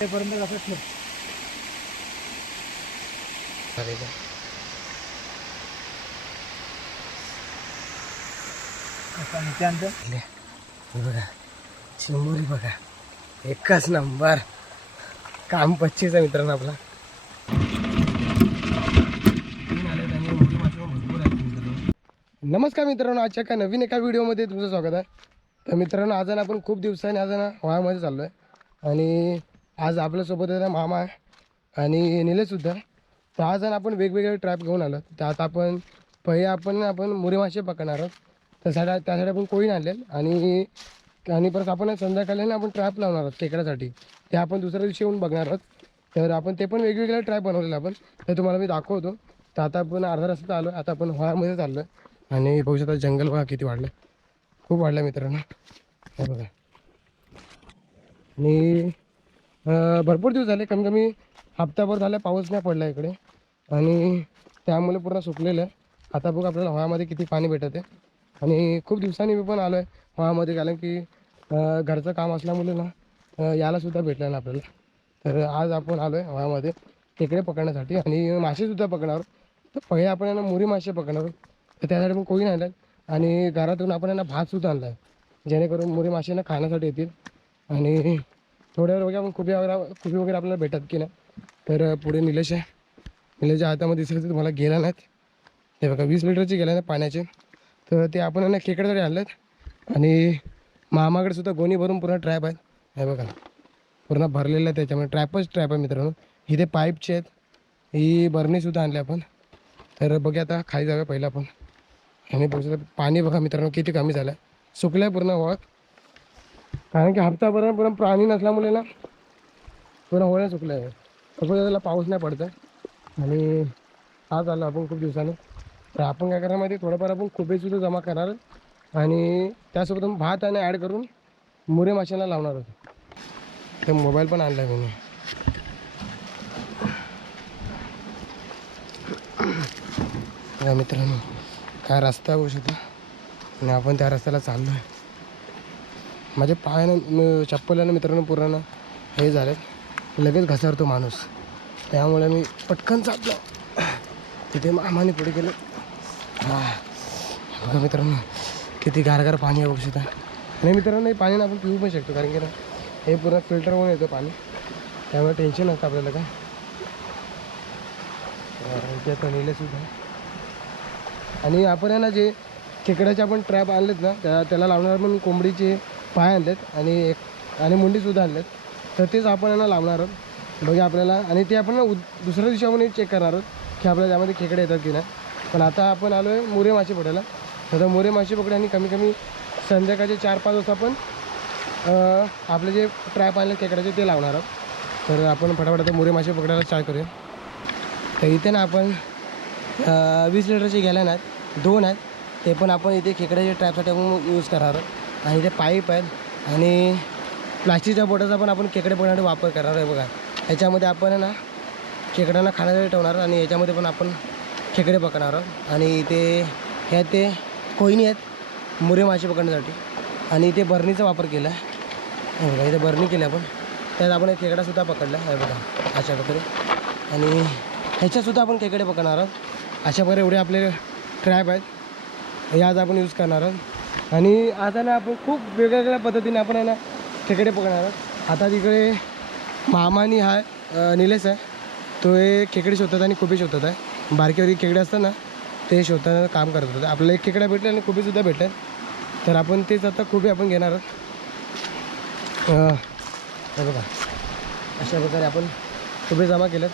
तेपर्यंत कसं ठेव बघा चिंबोरी बघा. एकच नंबर. काम पच्चीचा मित्रांनो आपला. नमस्कार मित्रांनो आजच्या एका नवीन एका व्हिडिओमध्ये तुमचं स्वागत आहे. तर मित्रांनो आज आहे ना आपण खूप दिवसांनी आज आहे ना व्हायामध्ये चाललो आहे आणि आज आपल्यासोबत आहे ना मामा आहे आणि निलेशसुद्धा तर आज आपण वेगवेगळे ट्रॅप घेऊन आलो. तर आता आपण पहिले आपण आपण मुरे मासे पकडणार आहोत. त्यासाठी त्यासाठी आपण कोळी आणले आणि आणि परत आपण संध्याकाळी ना आपण ट्रॅप लावणार आहोत टेकड्यासाठी. ते आपण दुसऱ्या दिवशी येऊन बघणार आहोत. तर आपण ते पण वेगवेगळे ट्रॅप बनवलेलं आपण. ते तुम्हाला मी दाखवतो. तर आता आपण अर्धा रस्ता आलो आता आपण व्हायामध्ये चाललो आहे आणि बघू शकता जंगल बघा किती वाढलं खूप वाढलं मित्रांनो. हे बघा. आणि अं, भरपूर दिवस झाले कमी कमी हप्ताभर झाला पाऊस नाही पडला इकडे. आणि त्यामुळे पूर्ण सुकलेलं आहे. आता बघ आपल्याला हवामध्ये किती पाणी भेटत. आहे आणि खूप दिवसांनी मी पण आलो आहे हवामध्ये कारण की अं, घरचं काम असल्यामुळे ना अं, यायलासुद्धा भेटलं ना आपल्याला. तर आज आपण आलो आहे हवामध्ये खेकडे पकडण्यासाठी. आणि मासेसुद्धा पकडणार. आहोत. तर पहिले आपण यांना मुरी मासे पकडणार. आहोत. तर त्यासाठी पण कोळी आणलं आणि घरातून आपण यांना भातसुद्धा आणला आहे जेणेकरून मुरी मासे यांना खाण्यासाठी येतील. आणि थोड्या वेळ वगैरे आपण खुबी वगैरे कुपी वगैरे आपल्याला भेटत की नाही. तर पुढे निलेश आहे. निलेशच्या हातामध्ये दिसलं तर तुम्हाला गेला नाहीत. ते बघा वीस लिटरचे गेल्या ना पाण्याचे. तर ते आपण ना खेकड्यासाठी आणलेत. आणि मामाकडे सुद्धा गोणी भरून पूर्ण ट्रॅप आहेत. हे बघा पूर्ण भरलेलं आहे त्याच्यामुळे ट्रॅपच ट्रॅप आहे मित्रांनो. इथे पाईपचे आहेत. ही बरणीसुद्धा आणली आपण. तर बघूया आता खाली जाऊया पहिलं आपण. आणि पाणी बघा मित्रांनो किती कमी झालं आहे सुकलं आहे पूर्ण वळत कारण की हप्ताभर पूर्ण प्राणी नसल्यामुळे ना पूर्ण होळ्या चुकल्या आहे फक्त त्याला पाऊस नाही पडत. आहे आणि आज आलो आपण खूप दिवसाने. तर आपण काय करणार माहिती थोडंफार आपण खुबेसुद्धा जमा करणार आणि त्यासोबत भात आणि ॲड करून मुरे माशांना लावणार होतो ते मोबाईल पण आणला आहे मी. या मित्रांनो काय रस्ता होऊ शकतो आणि आपण त्या रस्त्याला चाललो आहे माझ्या पायानं चप्पलानं मित्रांनो पूर्ण हे झालं लगेच घसरतो माणूस. त्यामुळे मी पटकन चाललो तिथे मामाने पुढे गेलं. हां. बघा मित्रांनो किती गारगार पाणी आहे बघू शकता. आणि मित्रांनो हे पाणी आपण पिऊ पण शकतो कारण की ना हे पूर्ण फिल्टर होऊन येतं पाणी. त्यामुळे टेन्शन नसतं आपल्याला काय. अं, इथे आता नेलेसुद्धा आणि आपण आहे ना जे खेकड्याचे आपण ट्रॅप आणलेत ना त्या त्याला लावणार पण कोंबडीचे पाय आणलेत आणि एक आणि मुंडीसुद्धा आणलेत. तर तेच आपण आहे ना लावणार आहोत. बघा आपल्याला. आणि ते आपण उद- दुसऱ्या दिवशी आपण चेक करणार आहोत की आपल्याला त्यामध्ये खेकडे येतात की नाही. पण आता आपण आलो आहे मोरे मासे पकडायला. तर मोरे मासे पकडे आणि कमी कमी संध्याकाळचे चार पाच वाजता आपण आपले जे ट्रॅप आणले खेकड्याचे ते लावणार आहोत. तर आपण फटाफट आता मोरे मासे पकडायला स्टार्ट करूया. तर इथे ना आपण वीस लिटरचे गेल्या नाहीत दोन आहेत. ते पण आपण इथे खेकड्याच्या ट्रॅपसाठी आपण यूज करणार आहोत. आणि ते पाईप आहेत आणि प्लास्टिकच्या बोटाचा पण आपण खेकडे पकडण्यासाठी वापर करणार आहे बघा. ह्याच्यामध्ये आपण आहे ना खेकड्यांना खाण्यासाठी ठेवणार आणि याच्यामध्ये पण आपण खेकडे पकडणार आहोत. आणि इथे ह्या ते कोयनी आहेत मुरे मासे पकडण्यासाठी. आणि इथे बरणीचा वापर केला आहे. बघा इथे बरणी केली आपण. त्यात आपण एक खेकडासुद्धा पकडला आहे. बघा अशा प्रकारे. आणि ह्याच्यातसुद्धा आपण खेकडे पकडणार आहोत. अशा प्रकारे एवढे आपले ट्रॅप आहेत. हे आज आपण यूज करणार आहोत. आणि आता ना आपण खूप वेगवेगळ्या पद्धतीने आपण आहे ना खेकडे पकडणार आहोत. आता तिकडे मामानी हा निलेश आहे. तो हे खेकडे शोधतात आणि खुबे शोधतात आहे. बारकीवरी खेकडे असतात ना ते शोधताना काम करत होतं. आपल्याला एक खेकडा भेटला आणि खुबेसुद्धा भेटेल. तर आपण तेच आता खुबे आपण घेणार आहोत. बघा. अशा प्रकारे आपण खुबे जमा केल्यात.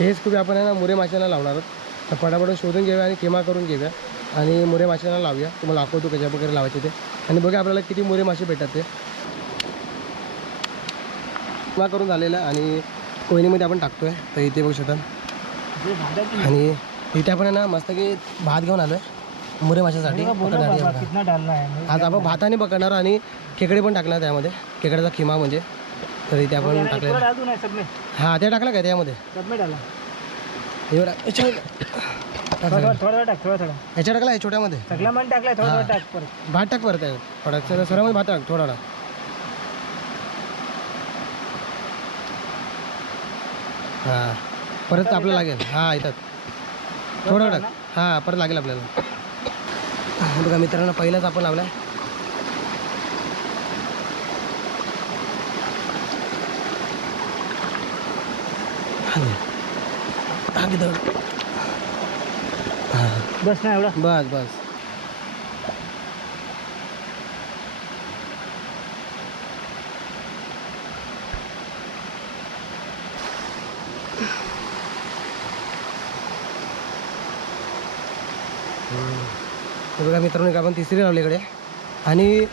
हेच खुबे आपण आहे ना मुरे माशांना लावणार आहोत. तर पटापट शोधून घेऊया आणि किमा करून घेऊया. आणि मुरे माशांना लावूया. तुम्हाला दाखवतो कशा प्रकारे लावायचे ते. आणि बघा आपल्याला किती मुरे मासे भेटतात ते. किमा करून झालेलं आहे आणि कोयनीमध्ये आपण टाकतोय. तर इथे बघू शकता. आणि इथे आपण आहे ना मस्त की भात घेऊन आलोय. मुरे माशासाठी. आज आपण भाताने पकडणार आणि खेकडे पण टाकणार त्यामध्ये. खेकड्याचा खिमा म्हणजे. तर इथे आपण में हा ते टाकला काय त्यामध्ये? में एवढा याच्या थोड़ा थोड़ा थोड़ा टाक थोड़ा थोड़ा. याच्या टाकला छोट्यामध्ये. सगळा मन टाकलाय थोडा थोडा टाक परत. भात टाक परत आहे थोडा सरामध्ये भात टाक थोडा टाक. हां. परत आपल्याला लागेल. हां येतात. थोडं टाक. हां परत लागेल आपल्याला. हे बघा मित्रांनो पहिलाच आपण लावला बस ना एवढा? बस बस. बघा मित्रांनो एक आपण तिसरी लावली इकडे. आणि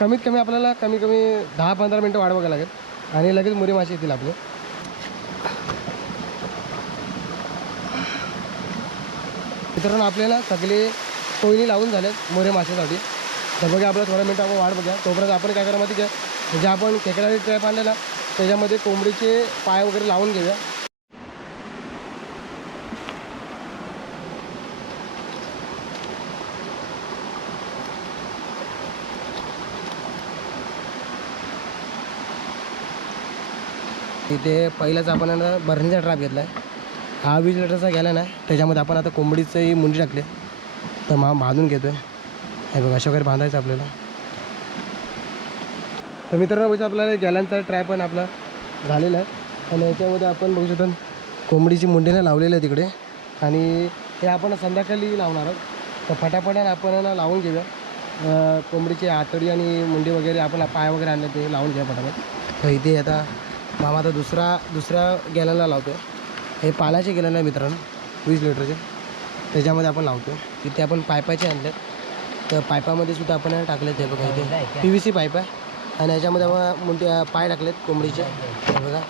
कमीत कमी आपल्याला कमी कमी दहा पंधरा मिनटं बघायला लागेल. आणि लगेच मुरी मासे येतील आपले. मित्रांनो आपल्याला सगळे कोयनी लावून झालेत मोरे माशासाठी. तर बघा आपल्याला थोडा मिनटं आपण वाढ बघा तोपर्यंत आपण काय करा माहिती का? जे आपण खेकड्याचे ट्रॅप आणलेला त्याच्यामध्ये कोंबडीचे पाय वगैरे लावून घेऊया. इथे पहिलाच आपण भरणीचा ना ट्रॅप घेतला आहे हा वीस लिटरचा गेला ना त्याच्यामध्ये आपण आता कोंबडीचंही मुंडी टाकले. तर मा बांधून घेतो आहे हे बघा अशा वगैरे बांधायचं आपल्याला. तर मित्रांनो बघा आपल्याला गॅलांचा ट्रॅप पण आपला झालेला आहे. आणि याच्यामध्ये आपण बघू शकतो कोंबडीची मुंडी ना लावलेलं आहे तिकडे. आणि हे आपण संध्याकाळी लावणार आहोत. तर फटाफटाने आपण ना लावून घेऊया. कोंबडीची आतडी आणि मुंडी वगैरे आपण पाय वगैरे आणले ते लावून घ्या फटाफट. तर इथे आता मामा आता दुसरा दुसऱ्या गॅलनला लावतो आहे हे पालाचे गेलेलं आहे मित्रांनो वीस लिटरचे. त्याच्यामध्ये आपण लावतो तिथे आपण पायपाचे आणले. तर पायपामध्ये सुद्धा आपण टाकले ते बघा इथे. पी व्ही सी पाईप आहे. आणि याच्यामध्ये आपण मोठे पाय टाकलेत कोंबडीचे. हे बघा.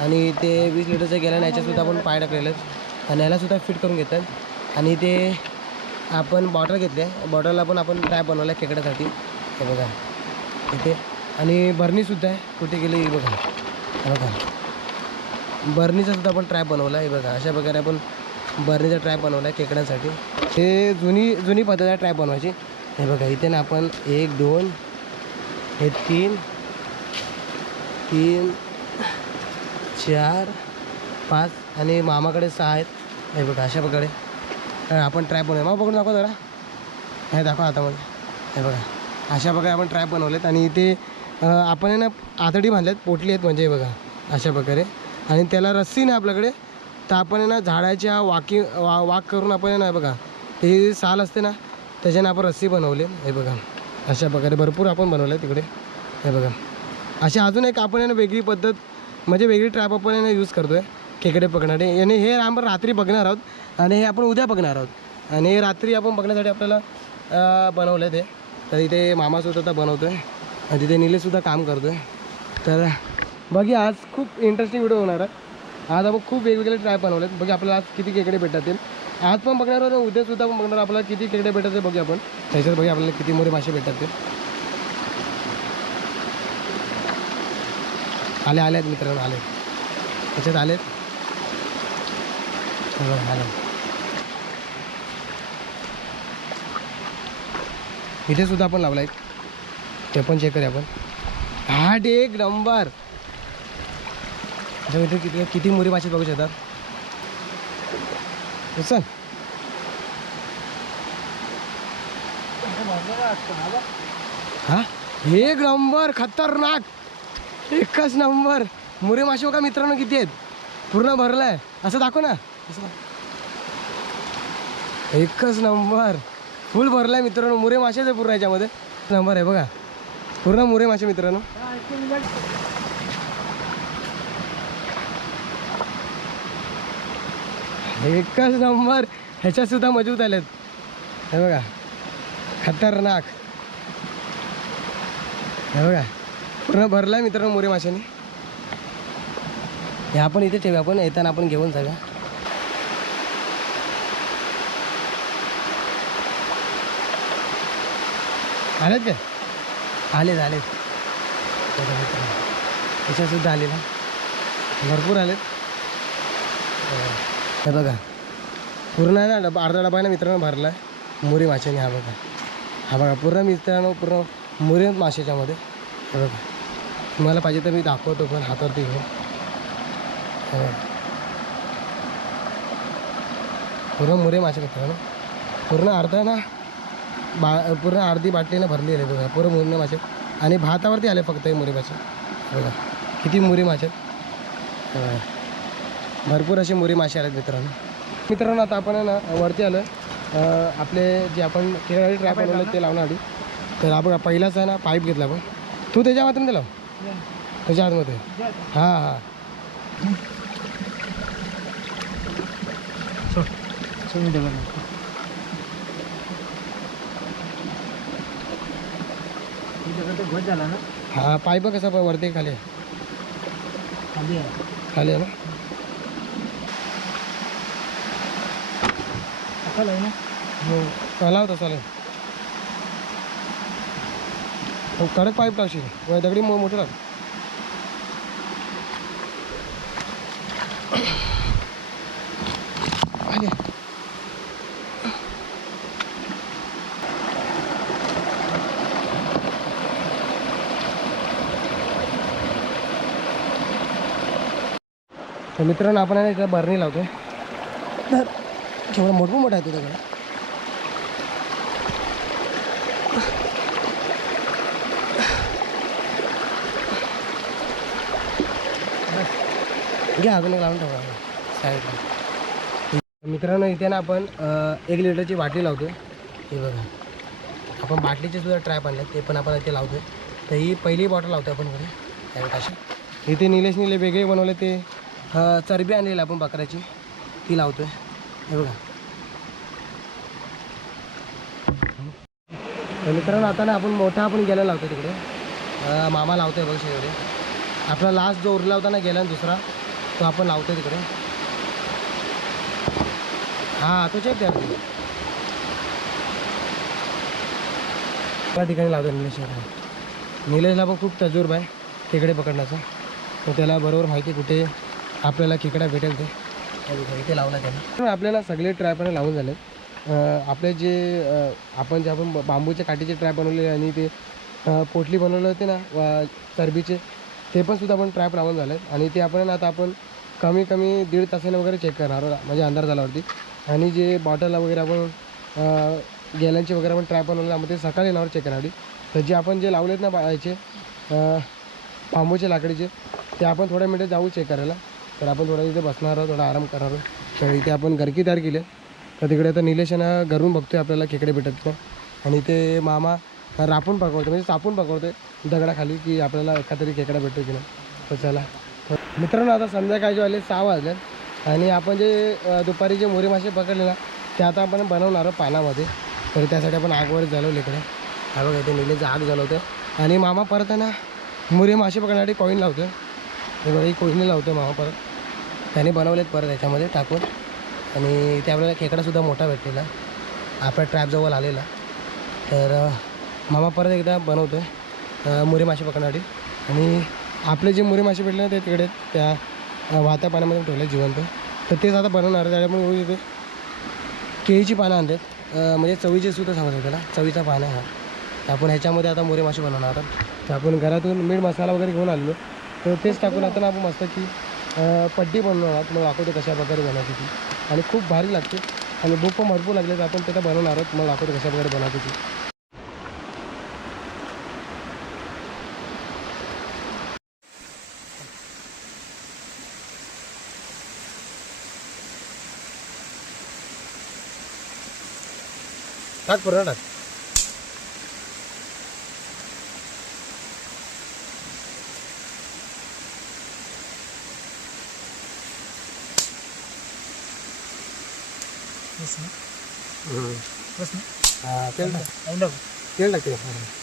आणि ते वीस लिटरचे आणि याच्यातसुद्धा आपण पाय टाकलेले आहेत आणि यालासुद्धा फिट करून घेतात आणि ते आपण बॉटल घेतले बॉटलला पण आपण ट्रॅप बनवला खेकड्यासाठी. हे बघा. इथे. आणि भरणीसुद्धा आहे. कुठे गेली बघा. बघा. बर्नीचा सुद्धा आपण ट्रॅप बनवला आहे. बघा अशा प्रकारे आपण बर्नीचा ट्रॅप बनवला आहे खेकड्यांसाठी हे जुनी जुनी पद्धत आहे ट्रॅप बनवायची. हे बघा इथे ना आपण एक दोन हे तीन तीन चार पाच आणि मामाकडे सहा आहेत. हे बघा अशा प्रकारे. आपण ट्रॅप बनवूया. मग बघून दाखवा जरा. हे दाखवा हातामध्ये. हे बघा अशा प्रकारे आपण ट्रॅप बनवलेत. आणि इथे आपण आहे ना आतडी बांधल्यात पोटली आहेत म्हणजे हे बघा अशा प्रकारे. आणि त्याला रस्सी नाही आपल्याकडे. तर आपण आहे ना झाडाच्या वाकी वा वाक करून आपण आहे ना बघा हे साल असते ना त्याच्याने आपण रस्सी बनवले. हे बघा अशा प्रकारे भरपूर आपण बनवलं आहे तिकडे. हे बघा अशी अजून एक आपण आहे ना वेगळी पद्धत म्हणजे वेगळी ट्रॅप आपण आहे ना यूज करतो आहे खेकडे पकडणारे आणि हे आपण रात्री बघणार आहोत आणि हे आपण उद्या बघणार आहोत. आणि हे रात्री आपण बघण्यासाठी आपल्याला बनवलं आहे ते. तर इथे मामासुद्धा बनवतो आहे आणि तिथे नीलेसुद्धा काम करतो आहे तर बघी आज खूप इंटरेस्टिंग व्हिडिओ होणार आहे. आज आपण खूप वेगवेगळे ट्राय बनवले आहेत बघा आपल्याला आज किती खेकडे भेटतील आज पण बघणार आहोत उद्यासुद्धा पण बघणार आपल्याला किती खेकडे भेटत ते बघूया आपण. त्याच्यात बघूया आपल्याला किती मोठे मासे भेटतात ते. आले आले आहेत मित्रांनो आले त्याच्यात आलेत आले इथे सुद्धा आपण लावला आहे ते पण चेक करूया आपण. आठ एक नंबर अच्छा, इथे किती किती मोरी मासे बघू शकतात? हे हा? एक नंबर खतरनाक. एकच नंबर. मोरे मासे बघा मित्रांनो किती आहेत. पूर्ण भरलाय. असं दाखव ना. एकच नंबर. फुल भरलाय मित्रांनो. मुरे मासेच आहे पूर्ण याच्यामध्ये. नंबर आहे बघा. पूर्ण मुरे मासे मित्रांनो. एकच नंबर. ह्याच्यात सुद्धा मजबूत आल्यात हे बघा. खतरनाक. हे बघा. पूर्ण भरलाय मित्रांनो मोरे माशाने. हे आपण इथे ठेवूया. आपण येताना आपण घेऊन जाऊया. आलेत काय? आलेत आलेत. बघा आलेला. भरपूर आलेत. हे बघा. पूर्ण आहे ना डबा अर्धा डबा आहे ना मित्रांनो भरला आहे. मुरी माशाने हा बघा. हा बघा पूर्ण मित्रांनो पूर्ण मुरी माशाच्यामध्ये हे बघा. तुम्हाला पाहिजे तर मी दाखवतो पण हातावरती घेऊन. पूर्ण मुरे मासे मित्रांनो. पूर्ण अर्धा ना बा पूर्ण अर्धी बाटलीनं भरली आहे बघा. पूर्ण मुरे मासे आणि भातावरती आले फक्त हे मुरे मासे बघा. किती मुरे मासे भरपूर असे मुरी मासे आलेत मित्रांनो. मित्रांनो आता आपण आहे ना वरती आलं आपले जे आपण केरळी ट्रॅप बनवले ते लावणार आधी तर आपण पहिलाच आहे ना पाईप घेतला आपण. तू त्याच्या हातून लाव. त्याच्या हातमध्ये हां हां. झाला ना हा पाईप कसा प- वरती खाली खाली आहे ना? लाव ना? हो चालाव तसा चालेल हो कडक पाईप टाकशील. व दगडी मो मोठी टाक. तर मित्रांनो आपण इथं बरणी लावतोय. तर केवढा मोठं मोठा आहे तुझ्याकडे घ्या अजून एक लावून ठेवा साईडला मित्रांनो इथे ना आपण एक लिटरची बाटली लावतो हे बघा. आपण बाटलीचे सुद्धा ट्रॅप आणले ते पण आपण इथे लावतो तर ही पहिली बॉटल लावतो आपण घरी. त्यावेळेस अशी. इथे निलेश निले वेगळे बनवले ते चरबी आणलेली आपण बकऱ्याची. ती लावतो आहे हे बघा. मित्रांनो आता ना आपण मोठा आपण गेला लावतो तिकडे. मामा लावतोय बघ शेवटे आपला लास्ट जो उरला होता ना गेला ना दुसरा तो आपण लावतोय तिकडे. हां तो चेक द्या त्या ठिकाणी लावतो निलेश निलेशला पण खूप तजुर्बा आहे खेकडे पकडण्याचा. तर त्याला बरोबर माहिती कुठे आपल्याला खेकडा भेटेल ते. इथे लावला त्याने. आपल्याला सगळे ट्रॅप लावून झाले आपले जे आपण जे आपण ब- बांबूच्या काठीचे ट्रॅप बनवले आणि ते पोटली बनवले होते ना वा- चरबीचे ते पण सुद्धा आपण ट्रॅप लावून झाले आणि ते आपण आता आपण कमी कमी दीड तासाने वगैरे चेक करणार आहोत, म्हणजे अंधार झाल्यावरती. आणि जे बॉटल वगैरे आपण गेल्यांचे वगैरे आपण ट्रॅप बनवले मग ते सकाळी येणार चेक करणार तर जे आपण जे लावलेत ना बाळाचे बांबूचे लाकडीचे ते आपण थोड्या मिनिटं जाऊ चेक करायला. तर आपण थोडा इथे बसणार आहोत थोडा आराम करणार आहोत. तर इथे आपण घरकी तयार केली तर तिकडे आता निलेशानं घरून बघतोय आपल्याला खेकडे भेटत का आणि ते मामा रापून पकडतो म्हणजे सापून पकडतोय दगडाखाली की आपल्याला एखादरी खेकडा भेटतो की नाही. तर चला. तर मित्रांनो आता संध्याकाळचे वाले सहा वाजले. आणि आपण जे दुपारी जे मोरे मासे पकडले ना ते आता आपण बनवणार आहोत पानामध्ये. तर त्यासाठी आपण आगवर झालो इकडे. हा बघा निलेचं आग झालवतं आणि मामा परत आहे ना मुरे मासे पकडण्यासाठी कॉईन लावतो हे बघा ही कोईनी लावतो मामा परत. त्याने बनवलेत परत याच्यामध्ये टाकून. आणि ते आपल्याला खेकडासुद्धा मोठा भेटलेला. आपल्या ट्रॅपजवळ आलेला. तर मामा परत एकदा बनवतो आहे मुरे मासे पकडण्यासाठी. आणि आपले जे मुरे मासे भेटले ना ते तिकडे त्या वाहत्या पाण्यामध्ये ठेवले जिवंत. तर तेच आता बनवणार त्याच्यामुळे इथे केळीची पानं आणतात म्हणजे चवीचे सुद्धा सांगत होते त्याला चवीचा पानं हा. तर आपण ह्याच्यामध्ये आता मुरे मासे बनवणार आहोत. तर आपण घरातून मीठ मसाला वगैरे घेऊन आलेलो. तर तेच टाकून आता ना आपण मस्त की पट्टी बनवणार आहोत. मग दाखवतो कशा प्रकारे बनवायची ती. आणि खूप भारी लागते. आणि भूक पण भरपूर लागले तर आपण त्याला बनवणार आहोत. मग दाखवतो कशा प्रकारे बनवायची ती. टाक पूर्ण टाक बस ना. बस ना. तेल टाक तेल टाकते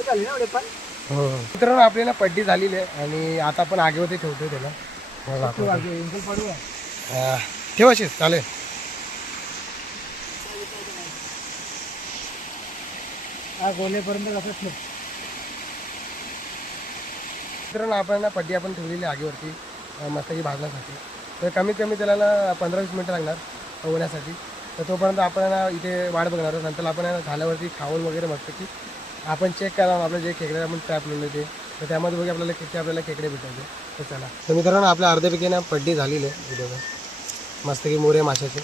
झाली ना पण? हो. मित्रांनो आपली ना पड्डी झालेली आहे आणि आता आपण आगेवरती ठेवतोय त्याला. तू दाखवतो. वागे, इंकल पडूया ठेव अशीच चालेल. गोलेपर्यंत कसं ठेव मित्रांनो आपण ना पड्डी आपण ठेवलेली आहे आगीवरती अं, मस्तपैकी भाजण्यासाठी. तर कमीत कमी त्याला ना पंधरा वीस मिनटं लागणार होण्यासाठी तर तोपर्यंत आपण ना इथे वाट बघणार. नंतर आपण झाल्यावरती खाऊन वगैरे मस्त की आपण चेक करा आपलं जे खेकडे आपण ट्रॅप लावले ते तर त्यामध्ये बघा आपल्याला किती आपल्याला खेकडे भेटायचे. तर चला. तर मित्रांनो आपल्या अर्ध्यापैकी ना पड्डी झालेली आहे इथे मस्त की मोरे माशाची.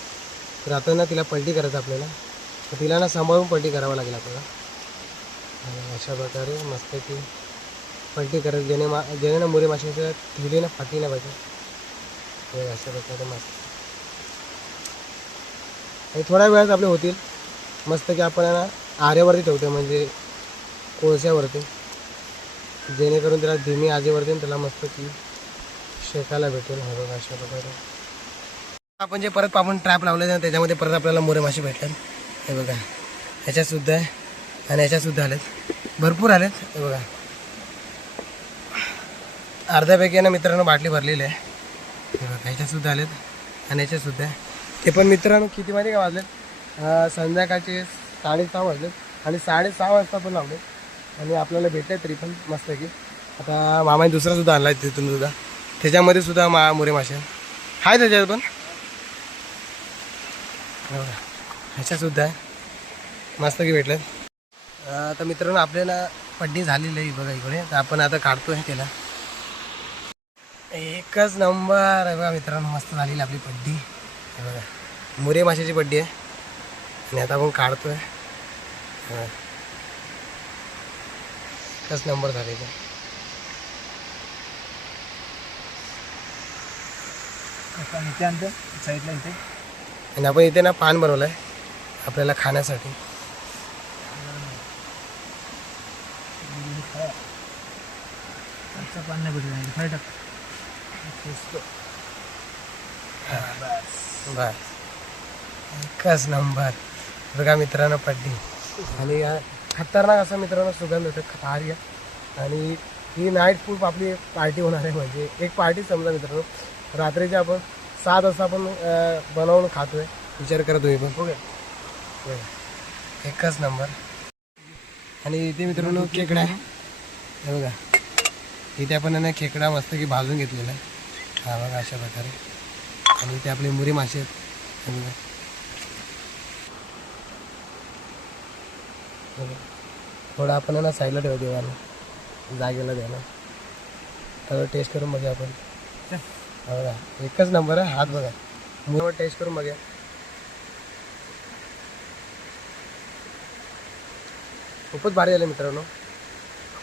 तर आता ना तिला पलटी करायचं आपल्याला. तर तिला ना सांभाळून पलटी करावं लागेल आपल्याला. अशा प्रकारे मस्त की पलटी करत जेणे मा जेणे ना मोरे माशाच्या ठेवली ना फाटी नाही पाहिजे. अशा प्रकारे मस्त. आणि थोड्या वेळात आपले होतील. मस्त की आपण ना आऱ्यावरती ठेवतो म्हणजे कोळश्यावरती जेणेकरून त्याला धीमी आजीवरती त्याला मस्त की शेकायला भेटेल. हे बघा अशा प्रकारे. आपण जे परत आपण ट्रॅप लावले ना त्याच्यामध्ये परत आपल्याला मोरे मासे भेटतात. हे बघा ह्याच्यातसुद्धा आहे आणि ह्याच्यातसुद्धा आलेत. भरपूर आलेत. हे बघा. अर्ध्यापैकी ना मित्रांनो बाटली भरलेली आहे. हे बघा ह्याच्यातसुद्धा आलेत आणि ह्याच्यातसुद्धा आहे. ते पण मित्रांनो किती माहिती का वाजलेत? संध्याकाळचे साडेसहा वाजलेत आणि साडेसहा वाजता पण लावले आणि आपल्याला भेटले तरी पण मस्त की. आता मामाने दुसरा सुद्धा आणला आहे तिथून सुद्धा. त्याच्यामध्ये सुद्धा मा मोरे मासे आहे त्याच्यात पण. हो, ह्याच्यासुद्धा आहे. मस्त की भेटले तर मित्रांनो आपल्याला पड्डी झालेली आहे बघा इकडे. तर आपण आता काढतो आहे त्याला. एकच नंबर आहे बघा मित्रांनो मस्त झालेली आपली पड्डी. बघा. मुरे माशाची पड्डी आहे. आणि आता आपण काढतो आहे हां. एकच नंबर इथे आणतो साईडला इथे. आणि आपण इथे ना पान बनवलं आहे आपल्याला खाण्यासाठी. पान नाही भेटलं टाक. एकच नंबर. बघा मित्रांनो पड्डी आणि खतरनाक असा मित्रांनो सुगंध होतो खतारी आणि ही नाईट फूड आपली पार्टी होणार आहे म्हणजे. एक पार्टी समजा मित्रांनो रात्रीचे आपण सात वाजता आपण बनवून खातोय. विचार करत होई पण. ओके? एकच नंबर आणि इथे मित्रांनो खेकडा आहे. हे बघा. इथे आपण ना खेकडा मस्त की भाजून घेतलेला आहे. हा बघा अशा प्रकारे. आणि इथे आपले मुरी मासे आहेत. हे बघा. थोडं आपण ना साईडला ठेवू देवाला जागेला द्यायला तर टेस्ट करून बघूया आपण. हा बघा एकच नंबर आहे हात बघा. मुलीवर टेस्ट करून बघूया. खूपच भारी झालं मित्रांनो.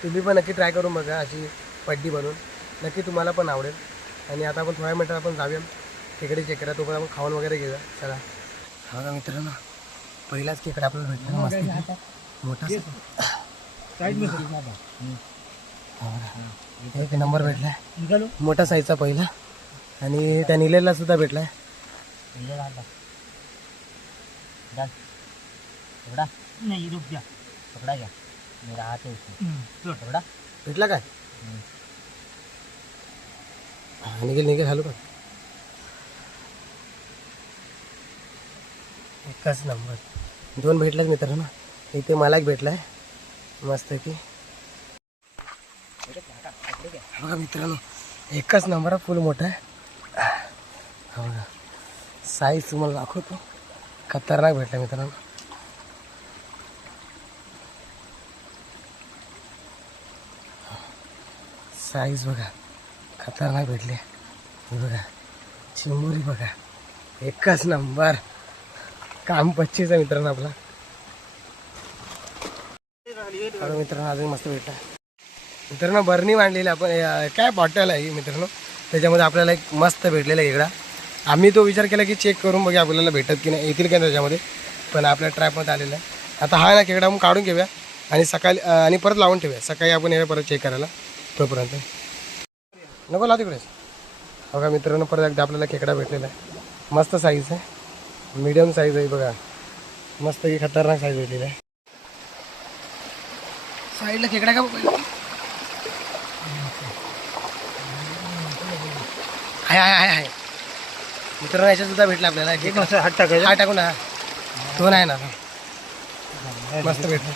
तुम्ही पण नक्की ट्राय करून बघा अशी पड्डी बनवून नक्की तुम्हाला पण आवडेल. आणि आता आपण थोड्या मिनटात आपण जाऊया. खेकडे चेक करा तोपर्यंत आपण खाऊन वगैरे घेऊया. चला. हा का मित्रांनो? पहिलाच खेकडा आपल्याला भेटला. मस्त. मोठा एक नंबर भेटलाय. मोठा साईजचा पहिला. आणि त्या निलेला सुद्धा भेटलाय. नहीं रुक जा. पकड़ा गया मेरा हाथ है उसमें हम्म, सोड. पकड़ा. भेटला काय? हा, निघेल निघेल हॅलो. का एकच नंबर. दोन भेटलाच मित्रांनो. इथे मला एक भेटलाय. मस्त की. बघा मित्रांनो एकच नंबर आहे फुल मोठा आहे. हा बघा साईज तुम्हाला दाखवतो. खतरनाक भेटला मित्रांनो. साईज बघा खतरनाक भेटले. बघा चिंबोरी बघा एकच नंबर. काम पच्चीस आहे मित्रांनो आपला. अरे मित्रांनो अजून मस्त भेटला. मित्रांनो बरणी मांडलेली आपण काय बॉटल आहे मित्रांनो? त्याच्यामध्ये आपल्याला एक मस्त भेटलेला आहे इकडा. आम्ही तो विचार केला की चेक करून बघा आपल्याला भेटत की नाही. येतील का त्याच्यामध्ये? पण आपल्या ट्रॅपमध्ये आलेला आहे. आता हा ना खेकडा आपण काढून घेऊया आणि सकाळी आणि परत लावून ठेवूया. सकाळी आपण येऊया परत चेक करायला तोपर्यंत. नको ला तिकडेच. हो बघा मित्रांनो परत एकदा आपल्याला खेकडा भेटलेला आहे. मस्त साईज आहे. मीडियम साईज आहे बघा. मस्त की खतरनाक साईज भेटलेली आहे. साईडला खेकडा का पकडला आहे आहे आहे मित्रांनो याच्यात सुद्धा भेटला आपल्याला. एक. मस्त हात टाकायचा? हा टाकून हा दोन आहे ना. मस्त भेटलं.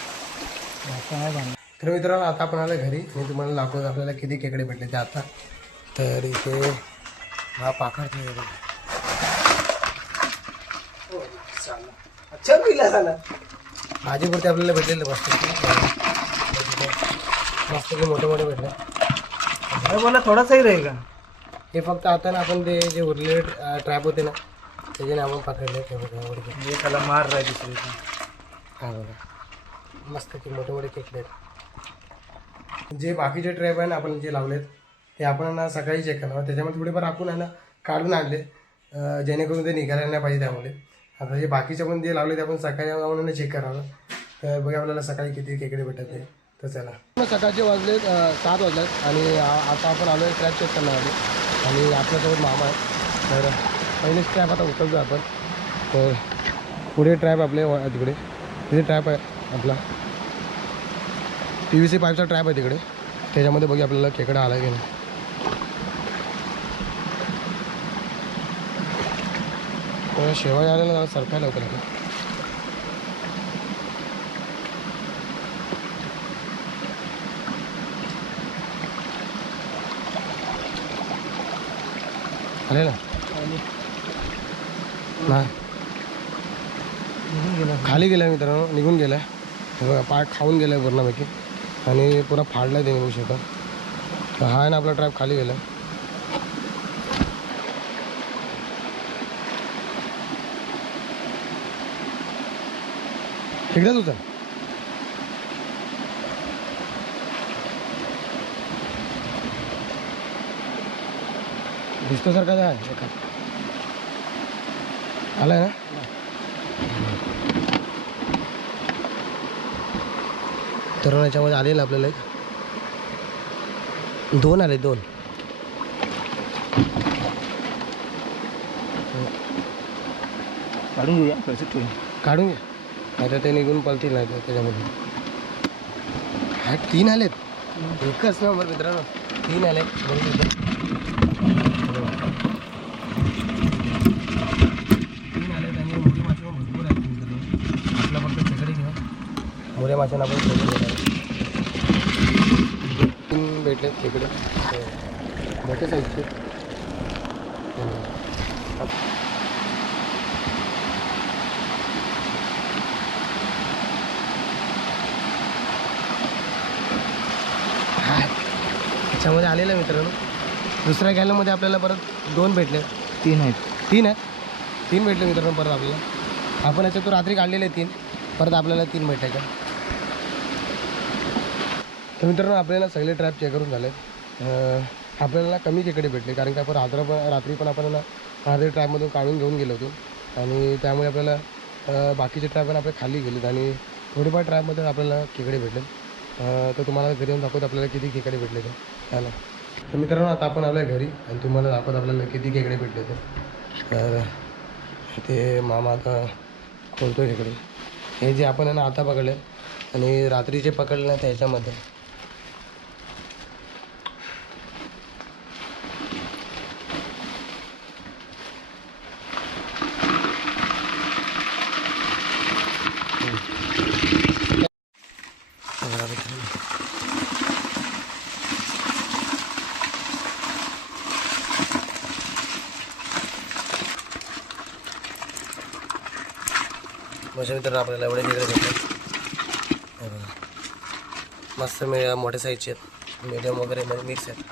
तर मित्रांनो आता आपण आलं घरी. मी तुम्हाला दाखवतो आपल्याला किती खेकडे भेटले ते आता. तर इथे हा पाखर अच्छा पिला झाला. भाजीपुरते आपल्याला भेटलेलं मस्त मस्त मोठे मोठे भेटले. अरे बोला थोडासाही राहील का? हे फक्त आता ना आपण ते जे उरलेले ट्रॅप होते ना त्याच्याने आपण पकडले ते बघा त्याला मार राहील दुसरीचा. हा बघा. मस्त की मोठे मोठे आहेत. जे बाकीचे ट्रॅप आहे ना आपण जे लावलेत ते आपण ना सकाळी चेक करणार. त्याच्यामध्ये थोडेफार आपण आहे ना काढून आणले. जेणेकरून ते निघायला नाही पाहिजे त्यामुळे. आता जे बाकीचे पण जे लावले ते आपण सकाळी जाऊन चेक करावं तर बघा आपल्याला सकाळी किती खेकडे भेटत ते तर चला. सकाळचे वाजले सात वाजलेत आणि आता आपण आलो आहे ट्रॅप चेक करण्यासाठी. आणि आपल्यासोबत मामा आहे. तर पहिलेच ट्रॅप आता उतरतो आपण. तर पुढे ट्रॅप आपले तिकडे. तिथे ट्रॅप आहे आपला. पी व्ही सी पाईपचा ट्रॅप आहे तिकडे. त्याच्यामध्ये बघूया आपल्याला खेकडा आला की नाही. शेवाय आलेला जरा सरकायला लवकर आले ना खाली गेला मित्रांनो निघून गेला बघा पाय खाऊन गेला आहे पूर्णपैकी. आणि पुरा फाडला त्याने बघू शकता. तर हा आहे ना आपला ट्रॅप खाली गेला एकदाच होता दिसतो सारखा आहे एका आलाय ना तर याच्यामध्ये आलेलं आपल्याला एक. दोन आले दोन. काढून घेऊया पैसे ठेवूया काढून घ्या नाही तर ते निघून पळतील नाही तर त्याच्यामध्ये. हा तीन आलेत. एकच ना बरं मित्रांनो. तीन आले बघू शकता तीन आलेत आणि मोठी मासे पण भरपूर आहेत मित्रांनो आपला फक्त खेकडे घेऊ मोऱ्या माशांना आपण तीन भेटले खेकडे मोठे साईजचे त्याच्यामध्ये आलेलं आहे मित्रांनो. दुसऱ्या गॅलमध्ये आपल्याला परत दोन भेटले. तीन आहेत. तीन आहेत? तीन भेटले मित्रांनो परत आपल्याला. आपण याच्यातून रात्री काढलेले तीन. परत आपल्याला तीन भेटायचे. तर मित्रांनो आपल्याला सगळे ट्रॅप चेक करून झाले आपल्याला कमी खेकडे भेटले कारण की आपण रात्र पण रात्री पण आपण ना अर्धे ट्रॅपमधून काढून घेऊन गेलो होतो. आणि त्यामुळे आपल्याला बाकीचे ट्रॅप पण आपले खाली गेलेत आणि थोडेफार ट्रॅपमध्ये आपल्याला खेकडे भेटले तर तुम्हाला घरी येऊन दाखवत आपल्याला किती खेकडे भेटले ते. त्याला तर मित्रांनो आता आपण आपल्या घरी आणि तुम्हाला दाखवत आपल्याला किती खेकडे भेटले ते. तर ते मामा आता खोलतो खेकडे हे जे आपण आहे ना आता पकडले. आणि रात्रीचे पकडले ना त्याच्यामध्ये. तर आपल्याला एवढे वेगळे भेटतात मस्त मी मोठ्या साईजचे आहेत. मीडियम वगैरे म्हणजे मिक्स आहेत.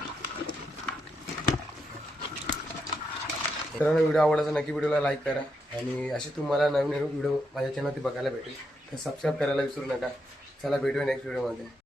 मित्रांनो व्हिडिओ आवडला नक्की व्हिडिओला लाईक करा. आणि असे तुम्हाला नवीन व्हिडिओ माझ्या चॅनलवरती बघायला भेटेल. तर सबस्क्राईब करायला विसरू नका. चला भेटूया नेक्स्ट व्हिडिओमध्ये